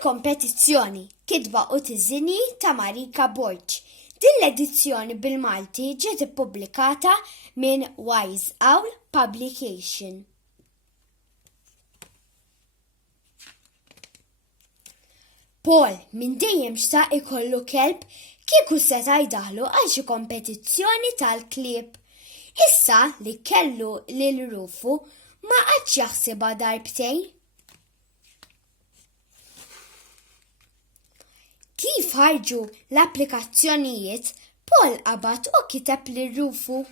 Il-kompetizzjoni kitba u tiżini ta' Marika Borċ. Din l-edizzjoni bil-Malti ġiet ippubblikata minn Wise Owl Publication. Paul minn dejjem xtaq ikollu kelb kieku seta' jdaħlu għal xi kompetizzjoni tal-klieb. Issa li kellu lil Rufu ma qadx jaħsibha darbtejn. Kif ħarġu l-applikazzjonijiet, Paul qabad u kiteb lil Rufu.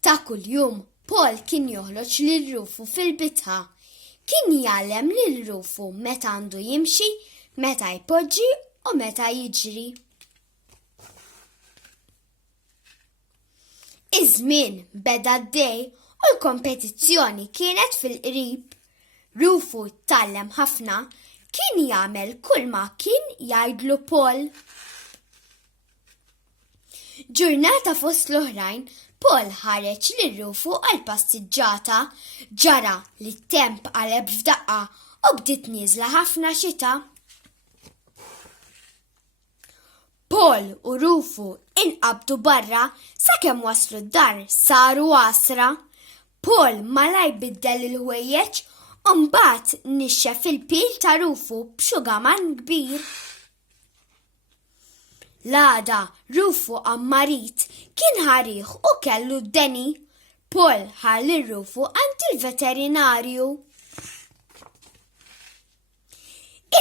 Ta' kuljum Paul kien joħroġ lil Rufu fil-bitħa. Kien jgħallem lil Rufu meta għandu jimxi, meta jpoġġi u meta jiġri. Iż-żmien beda d-dej u l-kompetizzjoni kienet fil-qrib. Rufu ttallem ħafna, kien jagħmel kull ma kien jgħidlu Paul. Ġurnata fost l-oħrajn, Paul ħareġ lil Rufu għal passiġġata, ġara li t-temp qaleb f'daqqa u bdiet nieżla ħafna xita. Paul u Rufu inqabdu barra sakemm waslu d-dar saru għasra. Paul malaj biddel il-ħwejjeġ u mbagħad nixxef fil-pil ta' Rufu b'xugaman kbir. L-għada Rufu għammarit kien ħarih u kellu d-deni. Paul ħar lil Rufu għand il-veterinarju.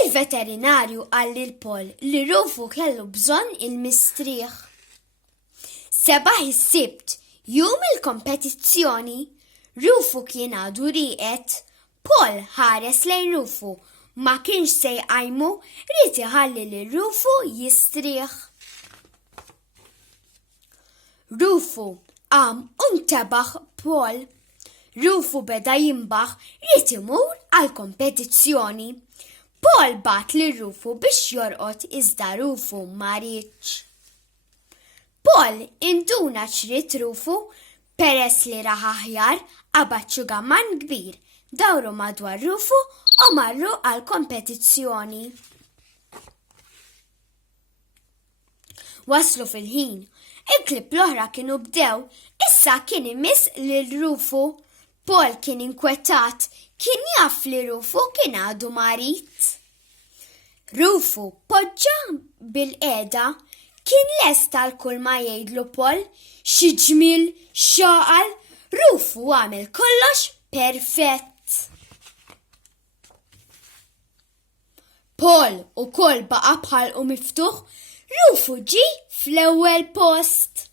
Il-veterinarju qal lil Paul li Rufu kellu bżonn il-mistrieħ. Sebaħ is-sibt, jum il-kompetizzjoni, Rufu kien għadu rieqed. Paul ħares lejn Rufu, ma kienx se jqajmu, rid iħalli lil Rufu jistrieħ. Rufu qam u ntebaħ Paul. Rufu beda jimbaħ rid imur għal kompetizzjoni. Paul bat lil Rufu biex jorqod iżda Rufu ma rridx. Paul induna x'rid Rufu peress li raħ aħjar qabad xugaman kbir. Dawru madwar Rufu u marru għal kompetizzjoni. Waslu fil-ħin, il-klieb l-oħra kienu bdew, issa kien imiss lil Rufu. Paul kien inkwettat, kien jaf li Rufu kien għadu marit. Rufu poġġa bil-qiegħda, kien lest għal kull ma jgħidlu Paul, xi ġmiel, xaqal, Rufu għamel kollox perfett. Paul ukoll baqa' bħal u miftuħ, Rufu ġie fl-ewwel post.